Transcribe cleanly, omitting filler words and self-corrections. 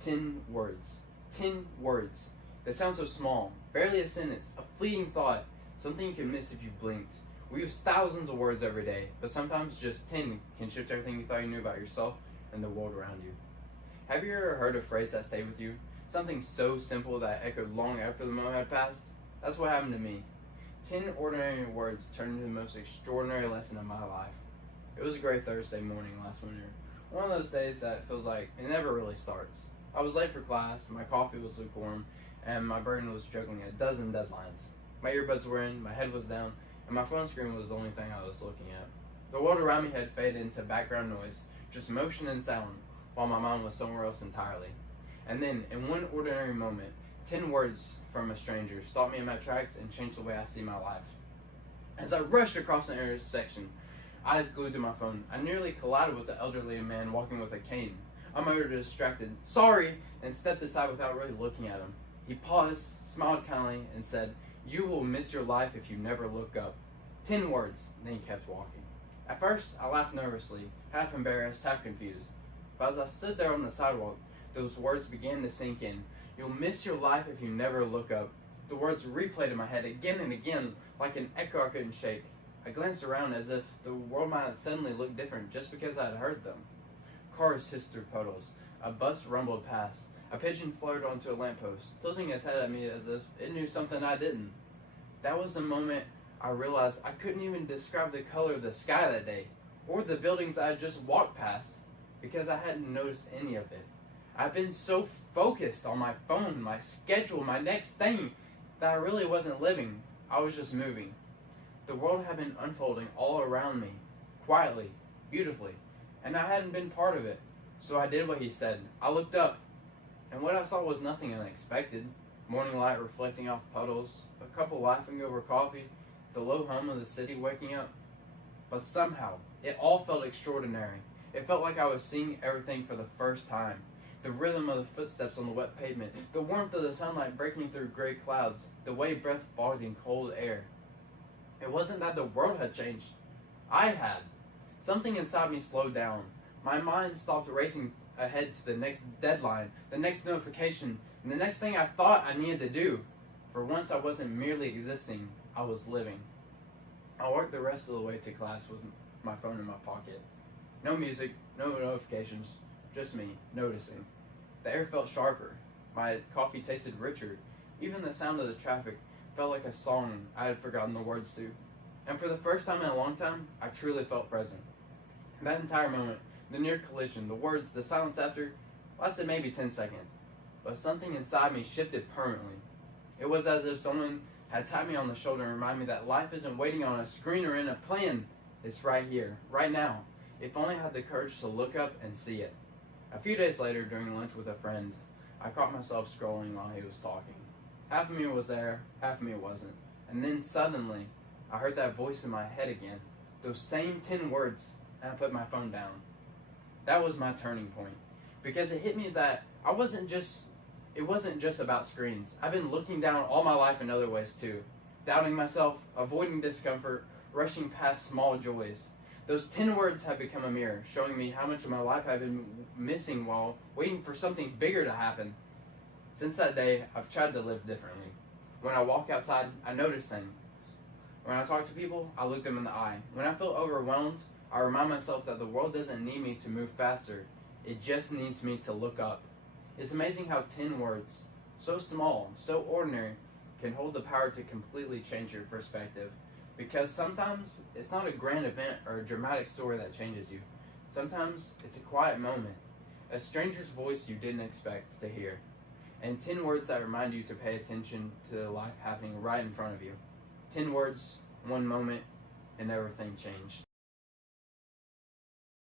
10 words. 10 words. They sound so small, barely a sentence, a fleeting thought, something you can miss if you blinked. We use thousands of words every day, but sometimes just 10 can shift everything you thought you knew about yourself and the world around you. Have you ever heard a phrase that stayed with you? Something so simple that echoed long after the moment had passed? That's what happened to me. 10 ordinary words turned into the most extraordinary lesson of my life. It was a great Thursday morning last winter. One of those days that feels like it never really starts. I was late for class, my coffee was lukewarm, and my brain was juggling a dozen deadlines. My earbuds were in, my head was down, and my phone screen was the only thing I was looking at. The world around me had faded into background noise, just motion and sound, while my mind was somewhere else entirely. And then, in one ordinary moment, 10 words from a stranger stopped me in my tracks and changed the way I see my life. As I rushed across the intersection, eyes glued to my phone, I nearly collided with the elderly man walking with a cane. I muttered distracted, "Sorry," and stepped aside without really looking at him. He paused, smiled kindly, and said, "You will miss your life if you never look up." 10 words, then he kept walking. At first, I laughed nervously, half embarrassed, half confused. But as I stood there on the sidewalk, those words began to sink in. You'll miss your life if you never look up. The words replayed in my head again and again, like an echo I couldn't shake. I glanced around as if the world might have suddenly looked different just because I had heard them. Cars hissed through puddles. A bus rumbled past. A pigeon fluttered onto a lamppost, tilting its head at me as if it knew something I didn't. That was the moment I realized I couldn't even describe the color of the sky that day, or the buildings I had just walked past, because I hadn't noticed any of it. I've been so focused on my phone, my schedule, my next thing, that I really wasn't living. I was just moving. The world had been unfolding all around me, quietly, beautifully, and I hadn't been part of it. So I did what he said. I looked up, and what I saw was nothing unexpected. Morning light reflecting off puddles, a couple laughing over coffee, the low hum of the city waking up. But somehow, it all felt extraordinary. It felt like I was seeing everything for the first time. The rhythm of the footsteps on the wet pavement, the warmth of the sunlight breaking through gray clouds, the way breath fogged in cold air. It wasn't that the world had changed. I had. Something inside me slowed down. My mind stopped racing ahead to the next deadline, the next notification, and the next thing I thought I needed to do. For once I wasn't merely existing, I was living. I walked the rest of the way to class with my phone in my pocket. No music, no notifications, just me, noticing. The air felt sharper. My coffee tasted richer. Even the sound of the traffic felt like a song I had forgotten the words to. And for the first time in a long time, I truly felt present. That entire moment, the near collision, the words, the silence after, lasted maybe 10 seconds. But something inside me shifted permanently. It was as if someone had tapped me on the shoulder and reminded me that life isn't waiting on a screen or in a plan. It's right here, right now. If only I had the courage to look up and see it. A few days later, during lunch with a friend, I caught myself scrolling while he was talking. Half of me was there, half of me wasn't. And then suddenly, I heard that voice in my head again. Those same 10 words, and I put my phone down. That was my turning point. Because it hit me that it wasn't just about screens. I've been looking down all my life in other ways too. Doubting myself, avoiding discomfort, rushing past small joys. Those 10 words have become a mirror, showing me how much of my life I've been missing while waiting for something bigger to happen. Since that day, I've tried to live differently. When I walk outside, I notice things. When I talk to people, I look them in the eye. When I feel overwhelmed, I remind myself that the world doesn't need me to move faster. It just needs me to look up. It's amazing how 10 words, so small, so ordinary, can hold the power to completely change your perspective. Because sometimes it's not a grand event or a dramatic story that changes you. Sometimes it's a quiet moment, a stranger's voice you didn't expect to hear, and 10 words that remind you to pay attention to the life happening right in front of you. 10 words, one moment, and everything changed.